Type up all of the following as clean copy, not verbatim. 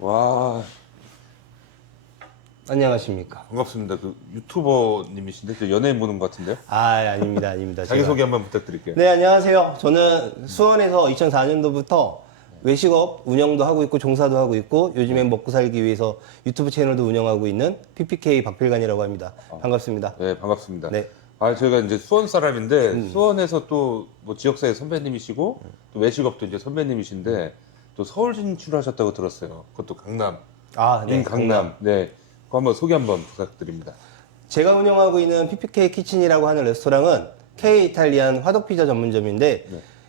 와, 안녕하십니까. 반갑습니다. 그 유튜버님이신데 저 연예인 보는 것 같은데요? 아닙니다, 아닙니다. 자기소개 한번 부탁드릴게요. 네, 안녕하세요. 저는 수원에서 2004년도부터 외식업 운영도 하고 있고 종사도 하고 있고 요즘엔 먹고 살기 위해서 유튜브 채널도 운영하고 있는 PPK 박필관이라고 합니다. 반갑습니다. 네, 반갑습니다. 네. 저희가 이제 수원 사람인데 수원에서 또 뭐 지역사회 선배님이시고 또 외식업도 이제 선배님이신데 또 서울 진출하셨다고 들었어요. 그것도 강남, 네, 강남. 네, 그거 한번 소개 한번 부탁드립니다. 제가 운영하고 있는 PPK 키친이라고 하는 레스토랑은 K 이탈리안 화덕피자 전문점인데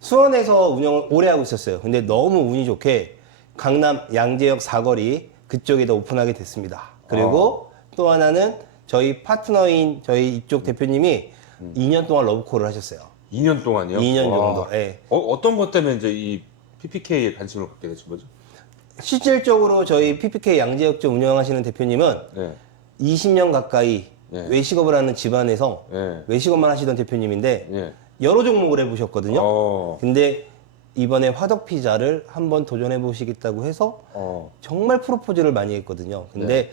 수원에서 운영을 오래 하고 있었어요. 근데 너무 운이 좋게 강남 양재역 사거리 그쪽에다 오픈하게 됐습니다. 그리고 또 하나는 저희 파트너인 저희 이쪽 대표님이 2년 동안 러브콜을 하셨어요. 2년 동안이요? 2년 와. 정도. 예. 어떤 것 때문에 이제 이 PPK에 관심을 갖게 되신 거죠? 실질적으로 저희 PPK 양재역점 운영하시는 대표님은 네, 20년 가까이 네. 외식업을 하는 집안에서 네, 외식업만 하시던 대표님인데 네. 여러 종목을 해보셨거든요. 어, 근데 이번에 화덕피자를 한번 도전해 보시겠다고 해서 정말 프로포즈를 많이 했거든요. 근데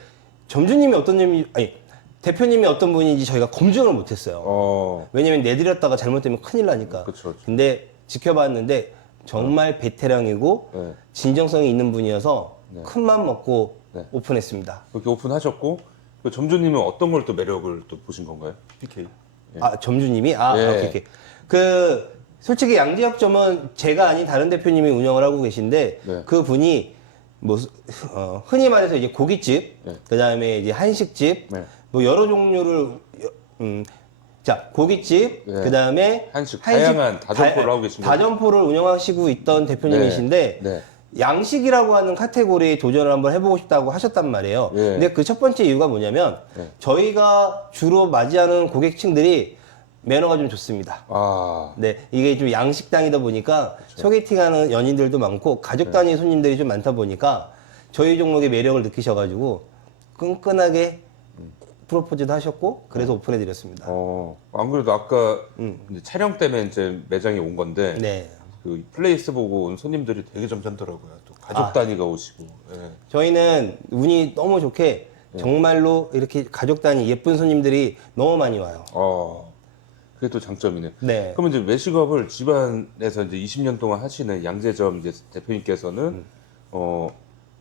점주님이 어떤 점이 아니 대표님이 어떤 분인지 저희가 검증을 못했어요. 왜냐면 내드렸다가 잘못되면 큰일 나니까. 그쵸. 근데 지켜봤는데 정말 베테랑이고 네. 진정성이 있는 분이어서 큰 맘 먹고 네. 오픈했습니다. 그렇게 오픈하셨고 그 점주님은 어떤 걸 또 매력을 또 보신 건가요? PK. 점주님이? 예. 오케이. 솔직히 양재역점은 제가 아닌 다른 대표님이 운영을 하고 계신데 네. 그 분이 뭐 흔히 말해서 이제 고깃집, 네. 그다음에 이제 한식집, 네. 뭐 여러 종류를 자 고깃집, 네. 그다음에 한식, 다양한 다점포를 하고 계신 거죠? 다점포를 운영하시고 있던 대표님이신데 네. 양식이라고 하는 카테고리에 도전을 한번 해보고 싶다고 하셨단 말이에요. 네. 근데 그 첫 번째 이유가 뭐냐면 네. 저희가 주로 맞이하는 고객층들이 매너가 좀 좋습니다. 네, 이게 좀 양식당이다 보니까 소개팅하는 연인들도 많고 가족 단위 손님들이 좀 많다 보니까 저희 종목의 매력을 느끼셔가지고 끈끈하게 프로포즈도 하셨고 그래서 오픈해드렸습니다. 안 그래도 아까 이제 촬영 때문에 이제 매장에 온 건데 네, 그 플레이스 보고 온 손님들이 되게 점잖더라고요. 또 가족 단위가 오시고. 예. 저희는 운이 너무 좋게 정말로 이렇게 가족 단위 예쁜 손님들이 너무 많이 와요. 그게 또 장점이네. 네. 그러면 이제 외식업을 집안에서 이제 20년 동안 하시는 양재점 이제 대표님께서는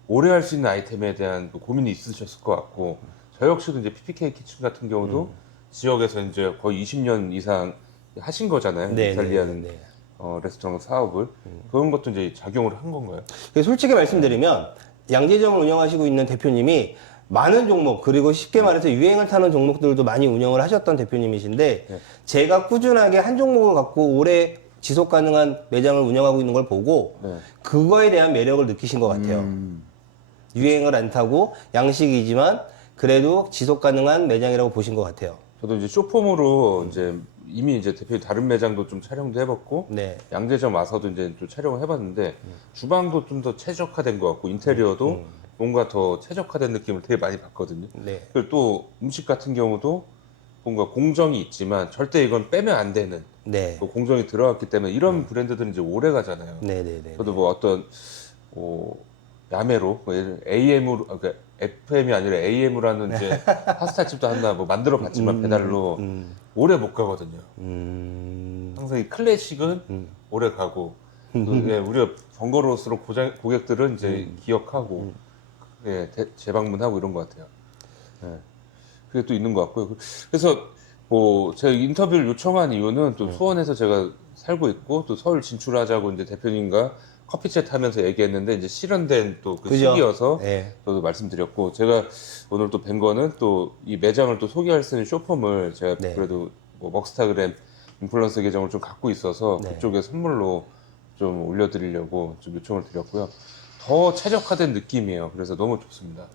오래 할 수 있는 아이템에 대한 또 고민이 있으셨을 것 같고 저 역시도 이제 PPK 키친 같은 경우도 지역에서 이제 거의 20년 이상 하신 거잖아요. 네, 이탈리안 네, 네. 레스토랑 사업을 그런 것도 이제 작용을 한 건가요? 솔직히 말씀드리면 양재점을 운영하시고 있는 대표님이 많은 종목 그리고 쉽게 말해서 유행을 타는 종목들도 많이 운영을 하셨던 대표님이신데 제가 꾸준하게 한 종목을 갖고 오래 지속 가능한 매장을 운영하고 있는 걸 보고 그거에 대한 매력을 느끼신 것 같아요. 유행을 안 타고 양식이지만 그래도 지속 가능한 매장이라고 보신 것 같아요. 저도 이제 쇼폼으로 이제 이미 이제 대표님 다른 매장도 좀 촬영도 해봤고 네. 양재점 와서도 이제 좀 촬영을 해봤는데 주방도 좀 더 최적화된 것 같고 인테리어도 뭔가 더 최적화된 느낌을 되게 많이 받거든요. 네. 그리고 또 음식 같은 경우도 뭔가 공정이 있지만 절대 이건 빼면 안 되는 네. 또 공정이 들어갔기 때문에 이런 브랜드들은 이제 오래 가잖아요. 네네네. 저도 뭐 어떤 야매로 뭐 예를 들어 AM으로 그러니까 FM이 아니라 AM으로 하는 이제 파스타 집도 하나 뭐 만들어 봤지만 배달로 오래 못 가거든요. 항상 이 클래식은 오래 가고 또 우리가 번거로울수록 고객들은 이제 기억하고 재방문하고 이런 것 같아요. 그게 또 있는 것 같고요. 그래서 뭐 제가 인터뷰를 요청한 이유는 또 수원에서 제가 살고 있고 또 서울 진출하자고 이제 대표님과 커피챗 하면서 얘기했는데 이제 실현된 또 그 그죠? 시기여서 네. 저도 말씀드렸고 제가 오늘 또 뵌 거는 또 이 매장을 또 소개할 수 있는 쇼폼을 제가 네. 그래도 뭐 먹스타그램 인플루언서 계정을 좀 갖고 있어서 그쪽에 선물로 좀 올려드리려고 좀 요청을 드렸고요. 더 최적화된 느낌이에요. 그래서 너무 좋습니다.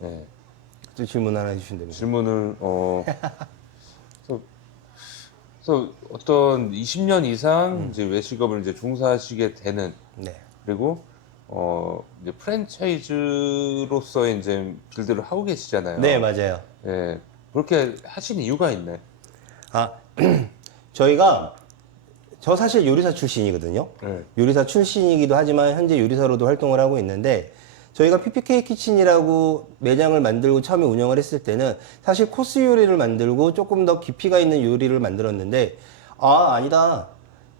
네. 또 질문 하나 해주시면 됩니다. 질문을 그래서 어떤 20년 이상 이제 외식업을 이제 종사하시게 되는 네. 그리고 이제 프랜차이즈로서의 이제 빌드를 하고 계시잖아요. 네, 맞아요. 예. 그렇게 하신 이유가 있나요? 저 사실 요리사 출신이거든요. 네. 요리사 출신이기도 하지만 현재 요리사로도 활동을 하고 있는데 저희가 PPK 키친이라고 매장을 만들고 처음에 운영을 했을 때는 사실 코스 요리를 만들고 조금 더 깊이가 있는 요리를 만들었는데 아니다.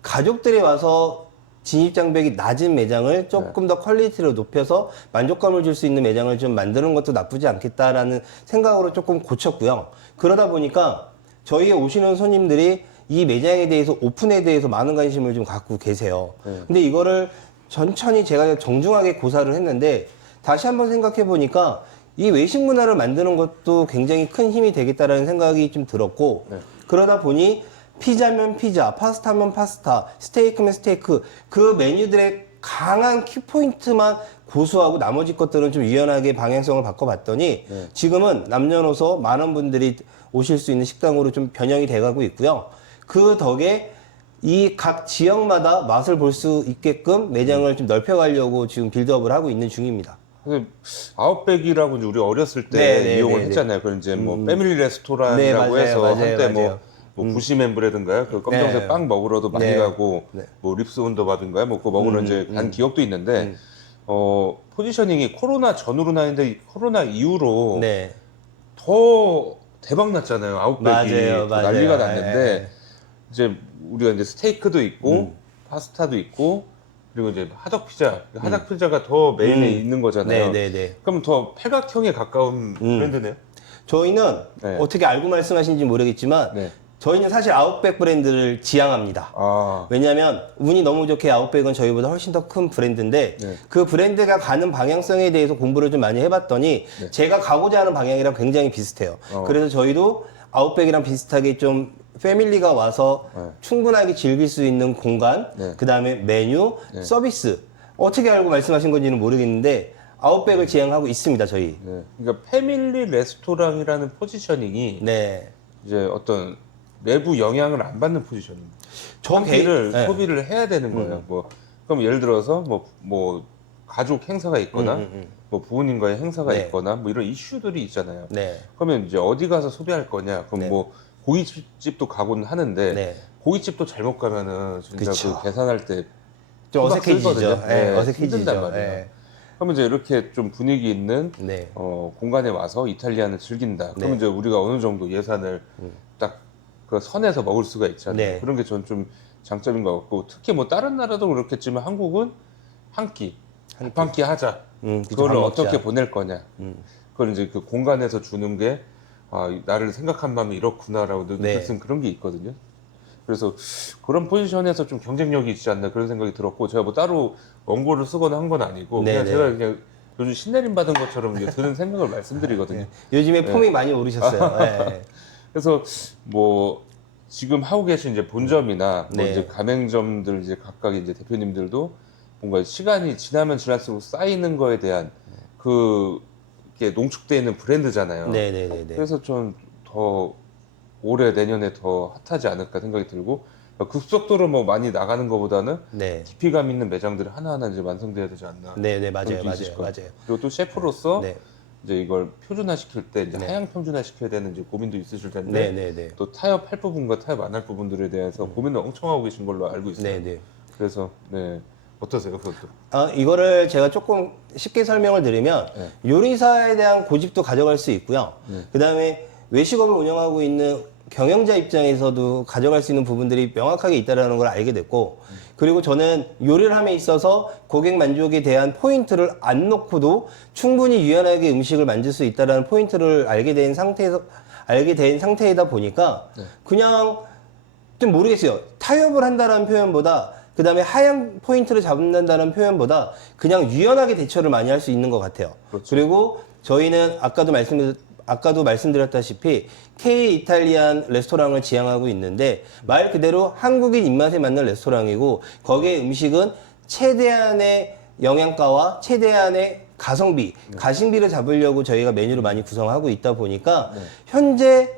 가족들이 와서 진입장벽이 낮은 매장을 조금 더 퀄리티를 높여서 만족감을 줄 수 있는 매장을 좀 만드는 것도 나쁘지 않겠다라는 생각으로 조금 고쳤고요. 그러다 보니까 저희에 오시는 손님들이 이 매장에 대해서 오픈에 대해서 많은 관심을 좀 갖고 계세요. 근데 이거를 천천히 제가 정중하게 고사를 했는데 다시 한번 생각해 보니까 이 외식 문화를 만드는 것도 굉장히 큰 힘이 되겠다라는 생각이 좀 들었고 그러다 보니 피자면 피자, 파스타면 파스타, 스테이크면 스테이크 그 메뉴들의 강한 키포인트만 고수하고 나머지 것들은 좀 유연하게 방향성을 바꿔봤더니 지금은 남녀노소 많은 분들이 오실 수 있는 식당으로 좀 변형이 돼가고 있고요. 그 덕에 이 각 지역마다 맛을 볼 수 있게끔 매장을 좀 넓혀가려고 지금 빌드업을 하고 있는 중입니다. 근데 아웃백이라고 이제 우리 어렸을 때 네, 이용을 네, 했잖아요. 그런 이제 뭐 패밀리 네, 레스토랑이라고 맞아요, 해서 맞아요, 한때 맞아요. 뭐 부시맨 브레드인가요? 그 검정색 네. 빵 먹으러도 많이 네. 가고 네. 뭐 립스 온더밥인가요? 뭐 그거 먹으러 이제 간 기억도 있는데 포지셔닝이 코로나 전후로 나는데 코로나 이후로 네. 더 대박 났잖아요. 아웃백이 맞아요, 더 맞아요. 난리가 났는데 네. 이제 우리가 이제 스테이크도 있고 파스타도 있고 그리고 이제 하덕 피자, 하덕 피자가 더 메인에 있는 거잖아요. 네네네. 그럼 더 팔각형에 가까운 브랜드네요. 저희는 네. 어떻게 알고 말씀하시는지 모르겠지만 네. 저희는 사실 아웃백 브랜드를 지향합니다. 아, 왜냐하면 운이 너무 좋게 아웃백은 저희보다 훨씬 더 큰 브랜드인데 네. 그 브랜드가 가는 방향성에 대해서 공부를 좀 많이 해봤더니 제가 가고자 하는 방향이랑 굉장히 비슷해요. 그래서 저희도 아웃백이랑 비슷하게 좀 패밀리가 와서 충분하게 즐길 수 있는 공간, 그 다음에 메뉴, 서비스 어떻게 알고 말씀하신 건지는 모르겠는데 아웃백을 지향하고 있습니다, 저희. 네. 그러니까 패밀리 레스토랑이라는 포지셔닝이 네. 이제 어떤 내부 영향을 안 받는 포지션입니다. 저 소비를 네. 소비를 해야 되는 거예요. 뭐 그럼 예를 들어서 뭐 가족 행사가 있거나 뭐 부모님과의 행사가 네. 있거나 뭐 이런 이슈들이 있잖아요. 네. 그러면 이제 어디 가서 소비할 거냐? 그럼 네. 뭐 고깃집도 가곤 하는데 네. 고깃집도 잘못 가면은 진짜 그쵸. 그 계산할 때 좀 수박 어색해지죠. 쓸거든요. 네, 네, 어색해지죠. 힘든단 말이에요. 네. 그러면 이제 이렇게 좀 분위기 있는 네. 공간에 와서 이탈리안을 즐긴다. 그러면 네. 이제 우리가 어느 정도 예산을 딱 그 선에서 먹을 수가 있잖아요. 네. 그런 게 전 좀 장점인 것 같고 특히 뭐 다른 나라도 그렇겠지만 한국은 한 끼 하자. 그쵸, 그거를 밥 먹자. 어떻게 보낼 거냐. 그걸 이제 그 공간에서 주는 게 나를 생각한 마음이 이렇구나라고 네. 느낄 수 있는 그런 게 있거든요. 그래서 그런 포지션에서 좀 경쟁력이 있지 않나 그런 생각이 들었고 제가 뭐 따로 원고를 쓰거나 한 건 아니고 네, 그냥 네. 제가 그냥 요즘 신내림 받은 것처럼 이게 드는 생각을 말씀드리거든요. 요즘에 폼이 많이 오르셨어요. 네. 그래서 뭐 지금 하고 계신 이제 본점이나 뭐 네. 이제 가맹점들 이제 각각 이제 대표님들도 뭔가 시간이 지나면 지날수록 쌓이는 거에 대한 그 이게 농축되어 있는 브랜드잖아요. 네네네. 그래서 좀 더 올해 내년에 더 핫하지 않을까 생각이 들고 급속도로 뭐 많이 나가는 것보다는 네. 깊이감 있는 매장들이 하나하나 이제 완성돼야 되지 않나. 네네, 그런 맞아요, 게 있으실 맞아요, 거예요. 맞아요. 그리고 또 셰프로서 네. 이제 이걸 표준화 시킬 때 이제 네. 하향 표준화 시켜야 되는 이제 고민도 있으실 텐데 네네네. 또 타협할 부분과 타협 안 할 부분들에 대해서 고민을 엄청 하고 계신 걸로 알고 있어요. 네네. 그래서 네 어떠세요 그것도? 이거를 제가 조금 쉽게 설명을 드리면 요리사에 대한 고집도 가져갈 수 있고요. 그 다음에 외식업을 운영하고 있는 경영자 입장에서도 가져갈 수 있는 부분들이 명확하게 있다는 걸 알게 됐고 그리고 저는 요리를 함에 있어서 고객 만족에 대한 포인트를 안 놓고도 충분히 유연하게 음식을 만들 수 있다는 포인트를 알게 된 상태이다 보니까 그냥 좀 모르겠어요. 타협을 한다는 표현보다 그 다음에 하향 포인트를 잡는다는 표현보다 그냥 유연하게 대처를 많이 할 수 있는 것 같아요. 그렇죠. 그리고 저희는 아까도 말씀드렸다시피 K 이탈리안 레스토랑을 지향하고 있는데 말 그대로 한국인 입맛에 맞는 레스토랑이고 거기에 음식은 최대한의 영양가와 최대한의 가성비, 가심비를 잡으려고 저희가 메뉴를 많이 구성하고 있다 보니까 현재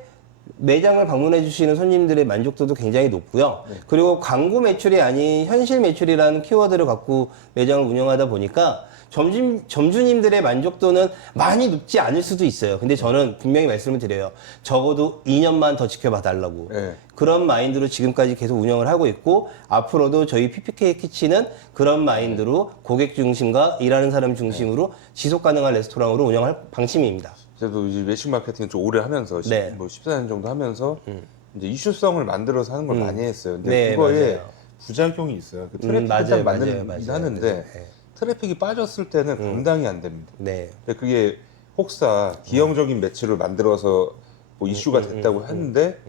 매장을 방문해 주시는 손님들의 만족도도 굉장히 높고요. 그리고 광고 매출이 아닌 현실 매출이라는 키워드를 갖고 매장을 운영하다 보니까 점주님들의 만족도는 많이 높지 않을 수도 있어요. 근데 저는 분명히 말씀을 드려요. 적어도 2년만 더 지켜봐 달라고. 네. 그런 마인드로 지금까지 계속 운영을 하고 있고, 앞으로도 저희 PPK 키친은 그런 마인드로 고객 중심과 일하는 사람 중심으로 지속 가능한 레스토랑으로 운영할 방침입니다. 저도 이제 외식 마케팅을 좀 오래 하면서 네. 뭐 14년 정도 하면서 이제 이슈성을 만들어서 하는 걸 많이 했어요. 근데 네, 그거에 맞아요. 부작용이 있어요. 그 트래픽 맞아요, 일단 맞아요, 만들긴 맞아요. 하는데 네. 트래픽이 빠졌을 때는 감당이 안 됩니다. 네. 근데 그게 혹사 기형적인 매출을 만들어서 뭐 이슈가 됐다고 했는데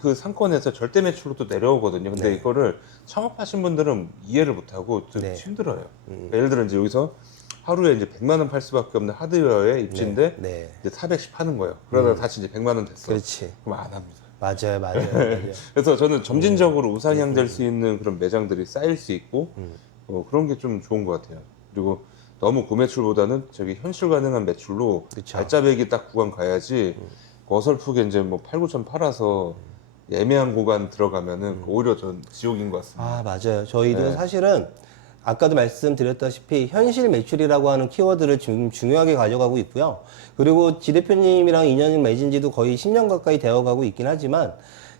그 상권에서 절대 매출로 또 내려오거든요. 근데 이거를 창업하신 분들은 이해를 못하고 좀 네. 힘들어요. 그러니까 예를 들어 이제 여기서 하루에 이제 100만 원 팔 수밖에 없는 하드웨어의 입지인데 네. 이제 410 하는 거예요. 그러다가 다시 이제 100만 원 됐어. 그렇지. 그럼 안 합니다. 맞아요, 맞아요. 맞아요. 그래서 저는 점진적으로 우상향 될 수 있는 그런 매장들이 쌓일 수 있고 그런 게 좀 좋은 것 같아요. 그리고 너무 고매출보다는 저기 현실 가능한 매출로 그쵸. 발자백이 딱 구간 가야지 어설프게 이제 뭐 8, 9천 팔아서 애매한 구간 들어가면은 오히려 전 지옥인 것 같습니다. 아, 맞아요. 저희도 네. 사실은 아까도 말씀드렸다시피 현실 매출이라고 하는 키워드를 지금 중요하게 가져가고 있고요. 그리고 지 대표님이랑 인연을 맺은 지도 거의 10년 가까이 되어가고 있긴 하지만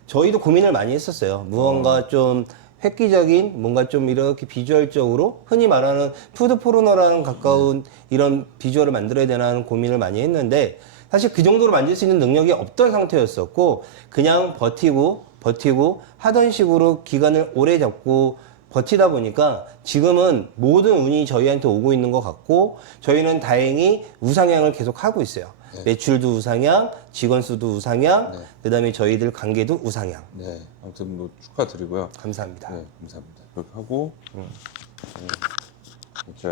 저희도 고민을 많이 했었어요. 무언가 좀 획기적인 뭔가 좀 이렇게 비주얼적으로 흔히 말하는 푸드 포르노라는 가까운 이런 비주얼을 만들어야 되나 하는 고민을 많이 했는데 사실 그 정도로 만들 수 있는 능력이 없던 상태였었고 그냥 버티고 하던 식으로 기간을 오래 잡고 버티다 보니까 지금은 모든 운이 저희한테 오고 있는 것 같고 저희는 다행히 우상향을 계속 하고 있어요. 네. 매출도 우상향, 직원 수도 우상향, 네. 그다음에 저희들 관계도 우상향. 네, 아무튼 뭐 축하드리고요. 감사합니다. 네, 감사합니다. 그렇게 하고 제가